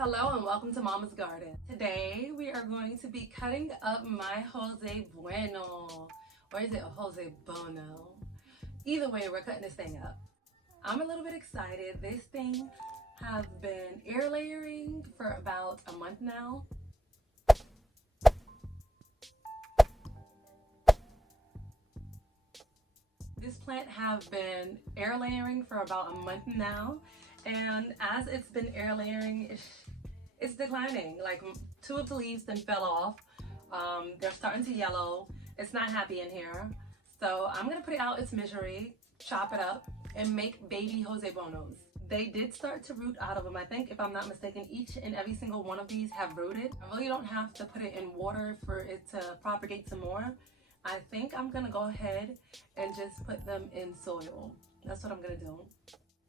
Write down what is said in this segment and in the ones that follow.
Hello and welcome to Mama's Garden. Today we are going to be cutting up my Jose Bueno. Or is it a Jose Bono? Either way, we're cutting this thing up. I'm a little bit excited. This thing has been air layering for about a month now. This plant have been air layering for about a month now, and as it's been air layering, it's declining. Like 2 of the leaves then fell off. They're starting to yellow. It's not happy in here. So I'm gonna put it out its misery, chop it up, and make baby Jose Bonos. They did start to root out of them. I think, if I'm not mistaken, each and every single one of these have rooted. I really don't have to put it in water for it to propagate some more. I think I'm gonna go ahead and just put them in soil. That's what I'm gonna do.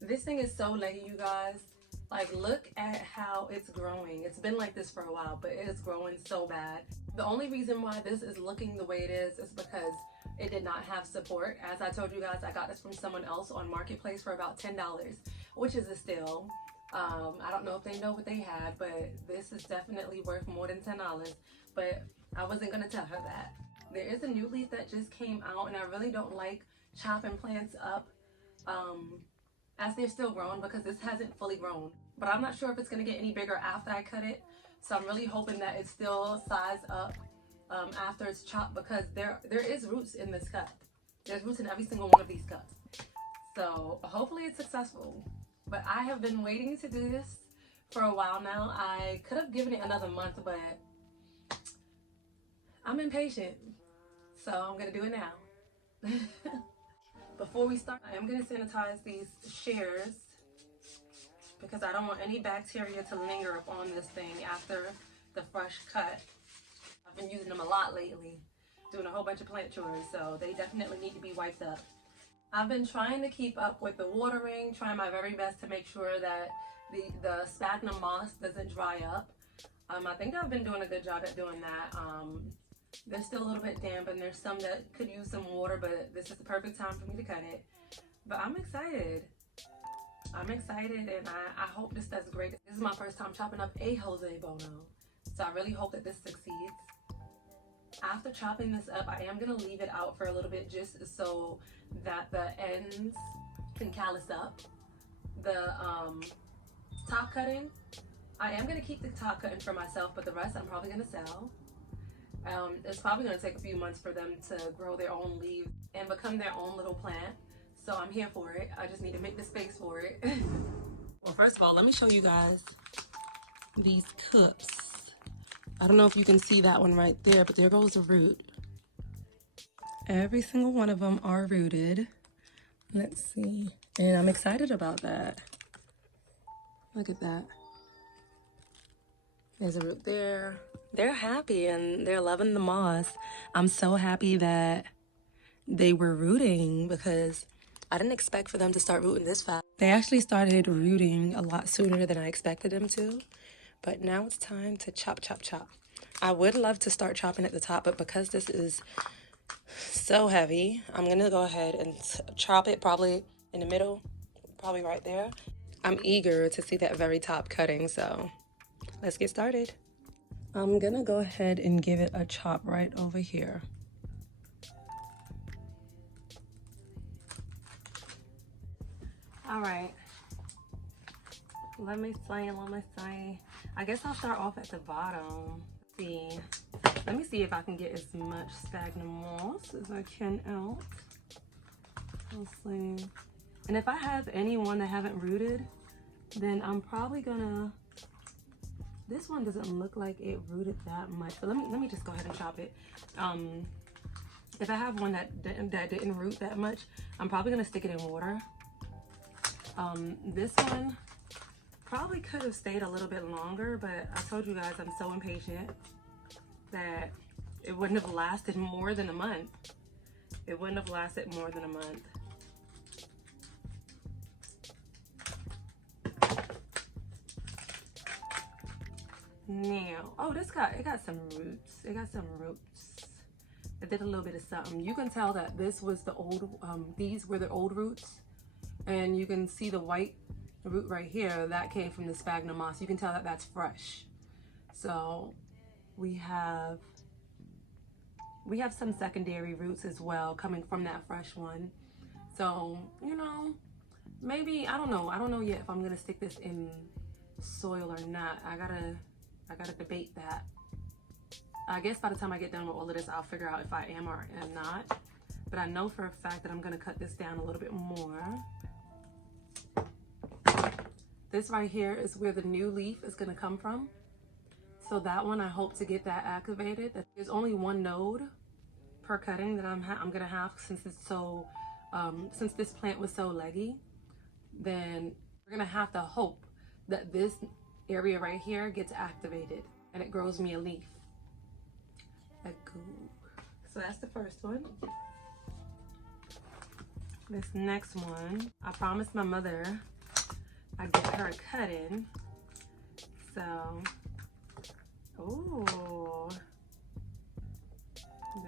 This thing is so leggy, you guys. Like, look at how it's growing. It's been like this for a while, but it is growing so bad. The only reason why this is looking the way it is because it did not have support. As I told you guys, I got this from someone else on Marketplace for about $10, which is a steal. I don't know if they know what they had, but this is definitely worth more than $10, but I wasn't gonna tell her that. There is a new leaf that just came out, and I really don't like chopping plants up as they're still growing because this hasn't fully grown. But I'm not sure if it's gonna get any bigger after I cut it. So I'm really hoping that it's still size up after it's chopped, because there is roots in this cut. There's roots in every single one of these cuts. So hopefully it's successful. But I have been waiting to do this for a while now. I could have given it another month, but I'm impatient. So I'm gonna do it now. Before we start, I am gonna sanitize these shears because I don't want any bacteria to linger upon this thing after the fresh cut. I've been using them a lot lately, doing a whole bunch of plant chores, so they definitely need to be wiped up. I've been trying to keep up with the watering, trying my very best to make sure that the sphagnum moss doesn't dry up. I think I've been doing a good job at doing that. They're still a little bit damp, and there's some that could use some water, but this is the perfect time for me to cut it. But I'm excited. I'm excited, and I hope this does great. This is my first time chopping up a Jose Bono, so I really hope that this succeeds. After chopping this up, I am going to leave it out for a little bit just so that the ends can callus up. The top cutting, I am going to keep the top cutting for myself, but the rest I'm probably going to sell. It's probably going to take a few months for them to grow their own leaves and become their own little plant. So I'm here for it. I just need to make the space for it. Well, first of all, let me show you guys these cups. I don't know if you can see that one right there, but there goes a root. Every single one of them are rooted. Let's see. And I'm excited about that. Look at that. There's a root there. They're happy and they're loving the moss. I'm so happy that they were rooting because I didn't expect for them to start rooting this fast. They actually started rooting a lot sooner than I expected them to. But now it's time to chop, chop, chop. I would love to start chopping at the top, but because this is so heavy, I'm going to go ahead and chop it probably in the middle, probably right there. I'm eager to see that very top cutting, so let's get started. I'm gonna go ahead and give it a chop right over here. All right, let me see. I guess I'll start off at the bottom. Let me see if I can get as much sphagnum moss as I can out. Let's see. And if I have anyone that haven't rooted, then I'm probably gonna. This one doesn't look like it rooted that much, but let me just go ahead and chop it. If I have one that didn't root that much, I'm probably gonna stick it in water. This one probably could have stayed a little bit longer, but I told you guys I'm so impatient that it wouldn't have lasted more than a month. It wouldn't have lasted more than a month. Now, oh, it got some roots. It got some roots. It did a little bit of something. You can tell that this was the old, these were the old roots, and you can see the white root right here, that came from the sphagnum moss. You can tell that that's fresh. So we have some secondary roots as well coming from that fresh one. So, you know, maybe, I don't know yet if I'm gonna stick this in soil or not. I gotta debate that. I guess by the time I get done with all of this, I'll figure out if I am or am not. But I know for a fact that I'm gonna cut this down a little bit more. This right here is where the new leaf is gonna come from. So that one, I hope to get that activated. There's only one node per cutting that I'm gonna have, since it's so, since this plant was so leggy. Then we're gonna have to hope that this area right here gets activated and it grows me a leaf. So that's the first one. This next one, I promised my mother I'd get her a cut-in. So, ooh,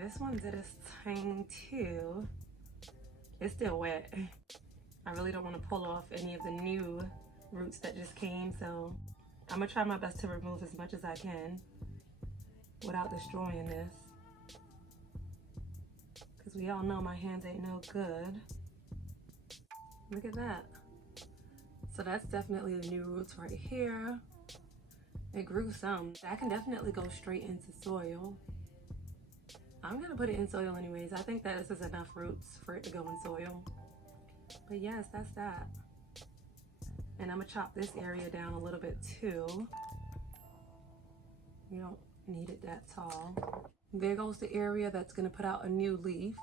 this one did its thing too. It's still wet. I really don't want to pull off any of the new roots that just came, so I'm gonna try my best to remove as much as I can without destroying this, because we all know my hands ain't no good. Look at that. So that's definitely the new roots right here. It grew some. That can definitely go straight into soil. I'm gonna put it in soil anyways. I think that this is enough roots for it to go in soil. But yes, that's that. And I'm gonna chop this area down a little bit too. You don't need it that tall. There goes the area that's gonna put out a new leaf.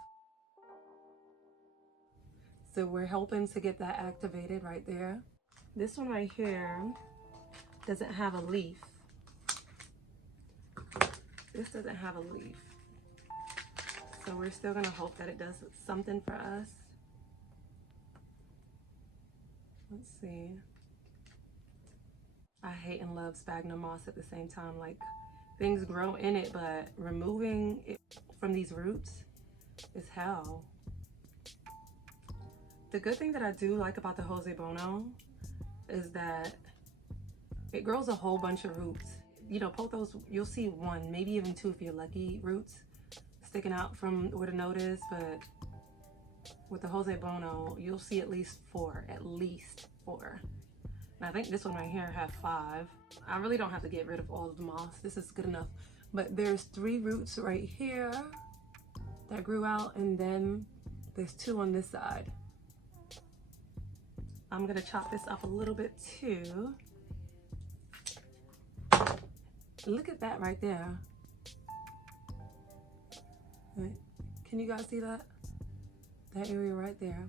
So we're hoping to get that activated right there. This one right here doesn't have a leaf. This doesn't have a leaf. So we're still gonna hope that it does something for us. Let's see. I hate and love sphagnum moss at the same time. Like, things grow in it, but removing it from these roots is hell. The good thing that I do like about the Jose Bono is that it grows a whole bunch of roots. You know, poke those, you'll see one, maybe even two if you're lucky, roots sticking out from where the node is, but with the Jose Bono, you'll see at least four. And I think this one right here have 5. I really don't have to get rid of all of the moss. This is good enough. But there's 3 roots right here that grew out, and then there's 2 on this side. I'm gonna chop this up a little bit too. Look at that right there. Right. Can you guys see that? That area right there.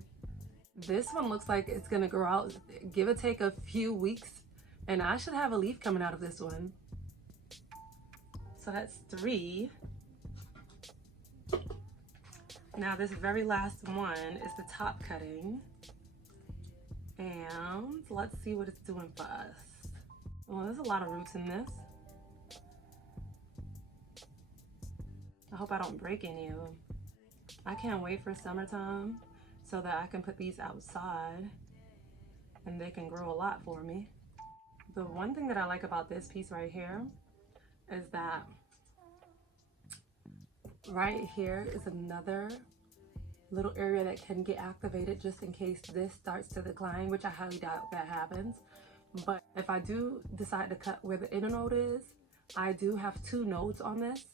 This one looks like it's gonna grow out, give or take a few weeks, and I should have a leaf coming out of this one. So that's 3. Now this very last one is the top cutting. And let's see what it's doing for us. Well, there's a lot of roots in this. I hope I don't break any of them. I can't wait for summertime so that I can put these outside and they can grow a lot for me. The one thing that I like about this piece right here is that right here is another little area that can get activated just in case this starts to decline, which I highly doubt that happens. But if I do decide to cut where the inner node is, I do have 2 nodes on this,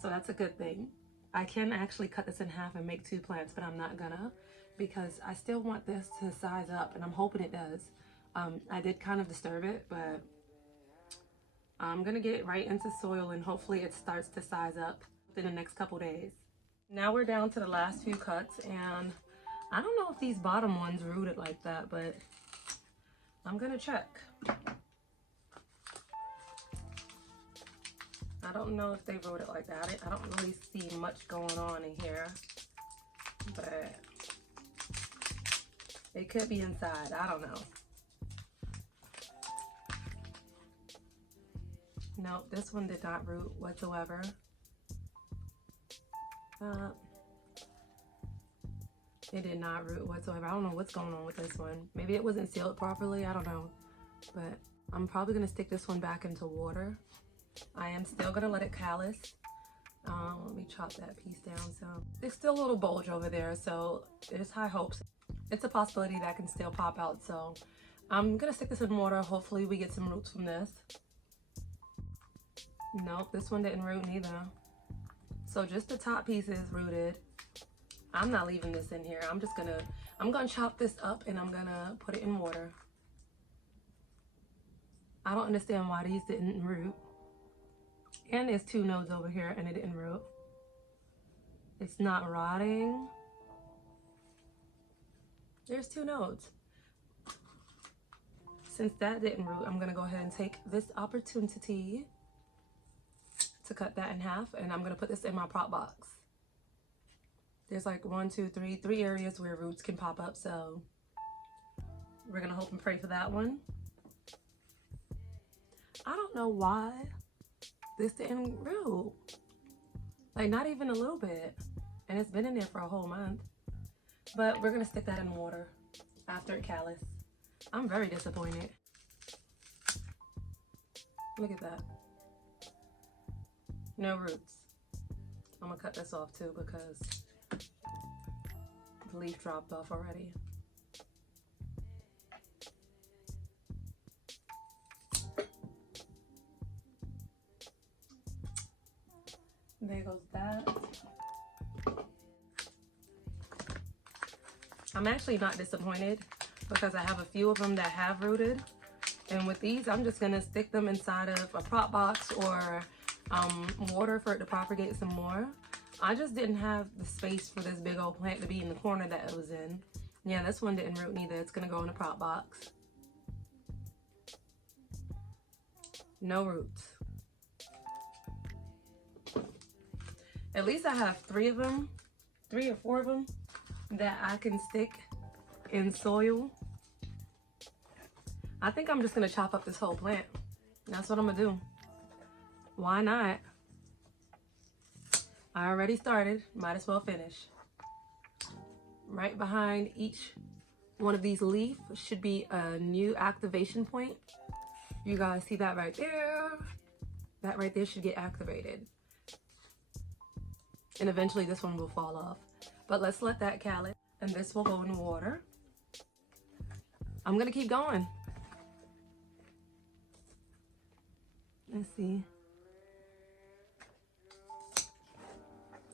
so that's a good thing. I can actually cut this in half and make 2 plants, but I'm not gonna, because I still want this to size up, and I'm hoping it does. I did kind of disturb it, but I'm gonna get it right into soil, and hopefully it starts to size up within the next couple days. Now we're down to the last few cuts, and I don't know if these bottom ones rooted like that, but I'm gonna check. I don't know if they wrote it like that. I don't really see much going on in here, but it could be inside. I don't know. Nope, this one did not root whatsoever. It did not root whatsoever. I don't know what's going on with this one. Maybe it wasn't sealed properly. I don't know. But I'm probably going to stick this one back into water. I am still going to let it callus. Let me chop that piece down. So there's still a little bulge over there. So there's high hopes. It's a possibility that can still pop out. So I'm going to stick this in water. Hopefully we get some roots from this. Nope, this one didn't root neither. So just the top piece is rooted. I'm not leaving this in here. I'm gonna chop this up and I'm gonna put it in water. I don't understand why these didn't root. And there's 2 nodes over here and it didn't root. It's not rotting. There's 2 nodes. Since that didn't root, I'm gonna go ahead and take this opportunity to cut that in half, and I'm gonna put this in my prop box. There's like 1, 2, 3 areas where roots can pop up, so we're gonna hope and pray for that one. I don't know why this didn't root. Like not even a little bit. And it's been in there for a whole month. But we're gonna stick that in water after it callus. I'm very disappointed. Look at that. No roots. I'm gonna cut this off too because the leaf dropped off already. There goes that. I'm actually not disappointed because I have a few of them that have rooted. And with these, I'm just gonna stick them inside of a prop box or water for it to propagate some more. I just didn't have the space for this big old plant to be in the corner that it was in. Yeah, this one didn't root neither. It's gonna go in a prop box. No roots. At least I have 3 of them, 3 or 4 of them that I can stick in soil. I think I'm just gonna chop up this whole plant. That's what I'm gonna do. Why not? I already started, might as well finish. Right behind each one of these leaves should be a new activation point. You guys see that right there? That right there should get activated. And eventually this one will fall off. But let's let that callus, and this will go in water. I'm gonna keep going. Let's see.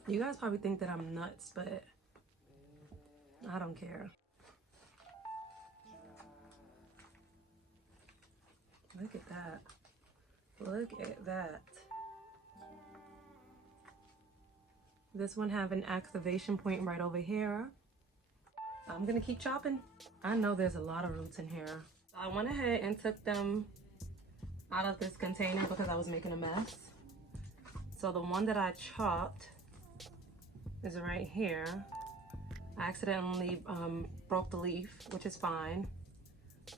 You guys probably think that I'm nuts, but I don't care. Look at that. Look at that. This one have an activation point right over here. I'm gonna keep chopping. I know there's a lot of roots in here. I went ahead and took them out of this container because I was making a mess. So the one that I chopped is right here. I accidentally broke the leaf, which is fine,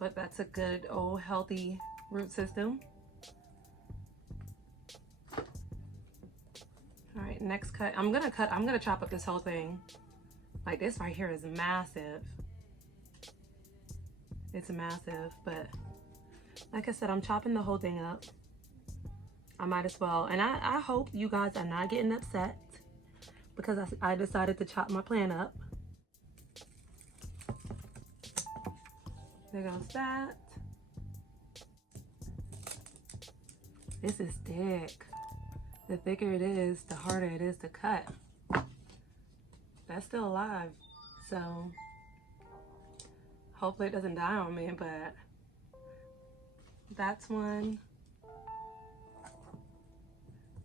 but that's a good old healthy root system. All right, next cut. I'm gonna chop up this whole thing. Like this right here is massive. It's massive, but like I said, I'm chopping the whole thing up. I might as well. And I hope you guys are not getting upset because I decided to chop my plant up. There goes that. This is thick. The thicker it is, the harder it is to cut. That's still alive, so hopefully it doesn't die on me, but that's one.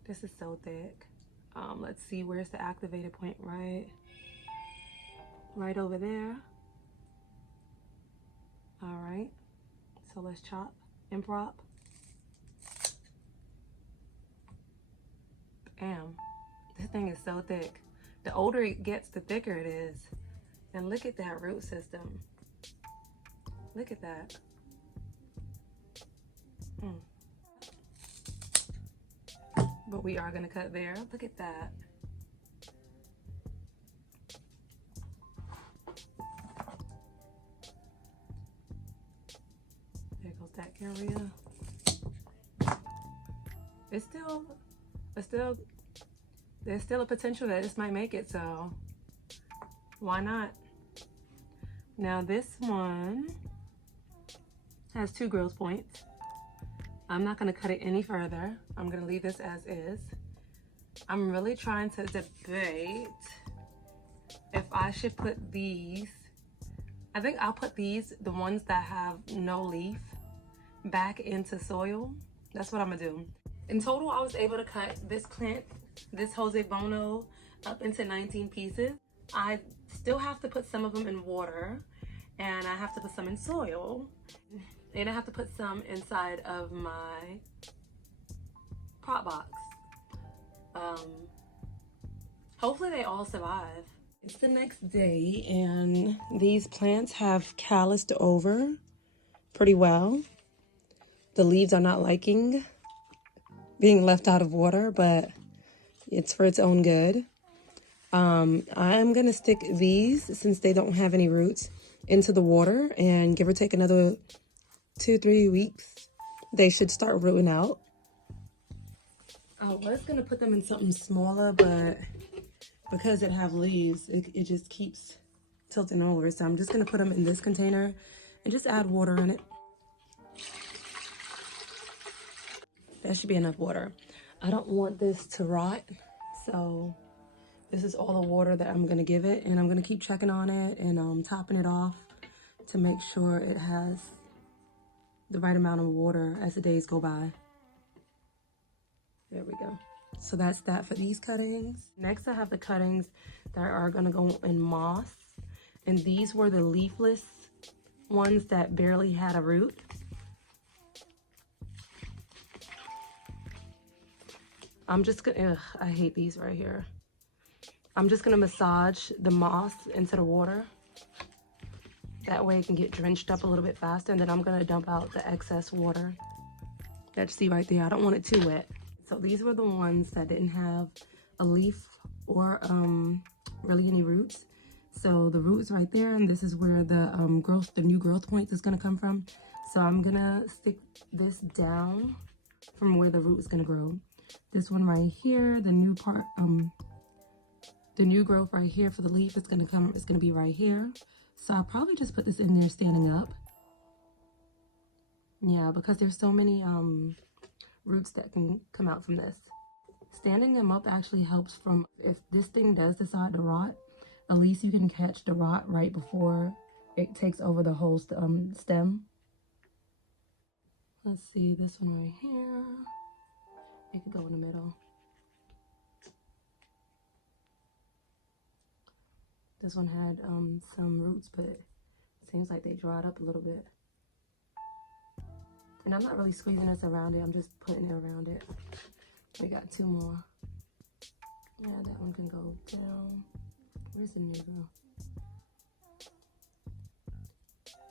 This is so thick. Let's see, where's the activated point? Right over there. All right, so let's chop and prop. Bam, this thing is so thick. The older it gets, the thicker it is. And look at that root system. Look at that. But we are gonna cut there. Look at that. it's still, there's still a potential that this might make it, so why not? Now this one has 2 growth points. I'm not gonna cut it any further. I'm gonna leave this as is. I'm really trying to debate if I should put these, I think I'll put these, the ones that have no leaf, back into soil. That's what I'm gonna do. In total, I was able to cut this plant, this Jose Bono, up into 19 pieces. I still have to put some of them in water, and I have to put some in soil, and I have to put some inside of my prop box. Hopefully they all survive. It's the next day, and these plants have calloused over pretty well. The leaves are not liking being left out of water, but it's for its own good. I'm gonna stick these, since they don't have any roots, into the water, and give or take another 2-3 weeks, they should start rooting out. I was gonna put them in something smaller, but because it have leaves, it just keeps tilting over. So I'm just gonna put them in this container and just add water in it. That should be enough water. I don't want this to rot, so this is all the water that I'm gonna give it, and I'm gonna keep checking on it and topping it off to make sure it has the right amount of water as the days go by. There we go. So that's that for these cuttings. Next, I have the cuttings that are gonna go in moss, and these were the leafless ones that barely had a root. I'm just gonna, I hate these right here. I'm just gonna massage the moss into the water. That way it can get drenched up a little bit faster, and then I'm gonna dump out the excess water. That you see right there, I don't want it too wet. So these were the ones that didn't have a leaf or really any roots. So the roots right there, and this is where the new growth point is gonna come from. So I'm gonna stick this down from where the root is gonna grow. This one right here, the new part, the new growth right here for the leaf is gonna be right here. So I'll probably just put this in there standing up. Yeah, because there's so many roots that can come out from this. Standing them up actually helps from, if this thing does decide to rot, at least you can catch the rot right before it takes over the whole stem. Let's see, this one right here. It could go in the middle. This one had some roots, but it seems like they dried up a little bit. And I'm not really squeezing this around it, I'm just putting it around it. We got 2 more. Yeah, that one can go down. Where's the new girl?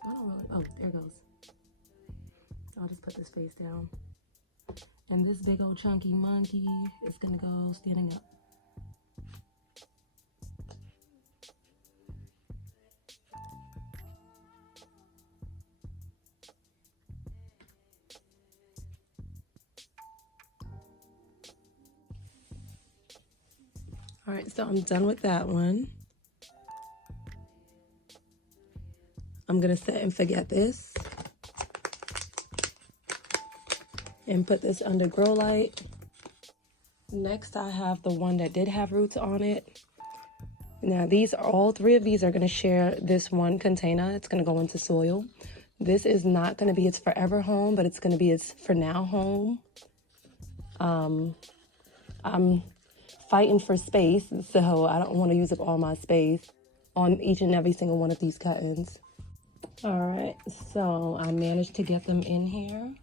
I don't really, oh, there it goes. I'll just put this face down. And this big old chunky monkey is gonna go standing up. All right, so I'm done with that one. I'm gonna set and forget this and put this under grow light. Next, I have the one that did have roots on it. Now these are, all 3 of these are gonna share this one container. It's gonna go into soil. This is not gonna be its forever home, but it's gonna be its for now home. I'm fighting for space, so I don't want to use up all my space on each and every single one of these cuttings. All right, so I managed to get them in here.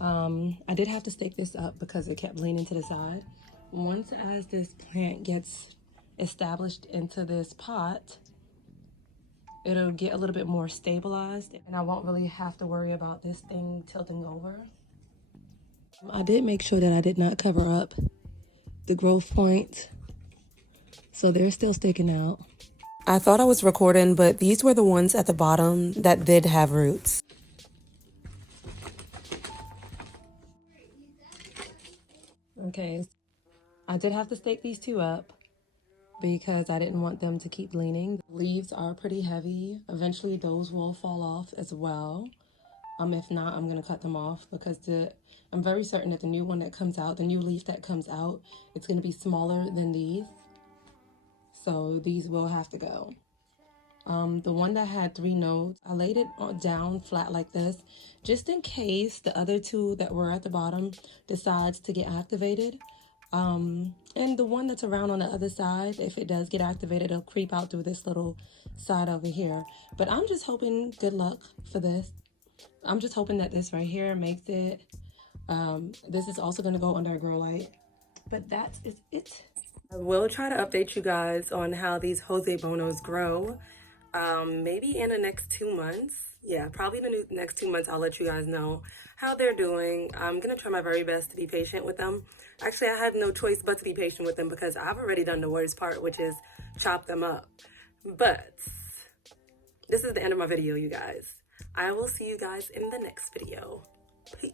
I did have to stake this up because it kept leaning to the side. Once as this plant gets established into this pot, it'll get a little bit more stabilized, and I won't really have to worry about this thing tilting over. I did make sure that I did not cover up the growth point, so they're still sticking out. I thought I was recording, but these were the ones at the bottom that did have roots. Okay, I did have to stake these two up because I didn't want them to keep leaning. The leaves are pretty heavy. Eventually those will fall off as well. If not, I'm gonna cut them off because I'm very certain that the new one that comes out, the new leaf that comes out, it's gonna be smaller than these. So these will have to go. The one that had 3 nodes, I laid it down flat like this, just in case the other 2 that were at the bottom decides to get activated. And the one that's around on the other side, if it does get activated, it'll creep out through this little side over here. But I'm just hoping good luck for this. I'm just hoping that this right here makes it. This is also going to go under a grow light. But that is it. I will try to update you guys on how these Jose Bonos grow. Maybe in the next 2 months. Yeah, probably in the next 2 months, I'll let you guys know how they're doing. I'm going to try my very best to be patient with them. Actually, I have no choice but to be patient with them because I've already done the worst part, which is chop them up. But this is the end of my video, you guys. I will see you guys in the next video. Peace.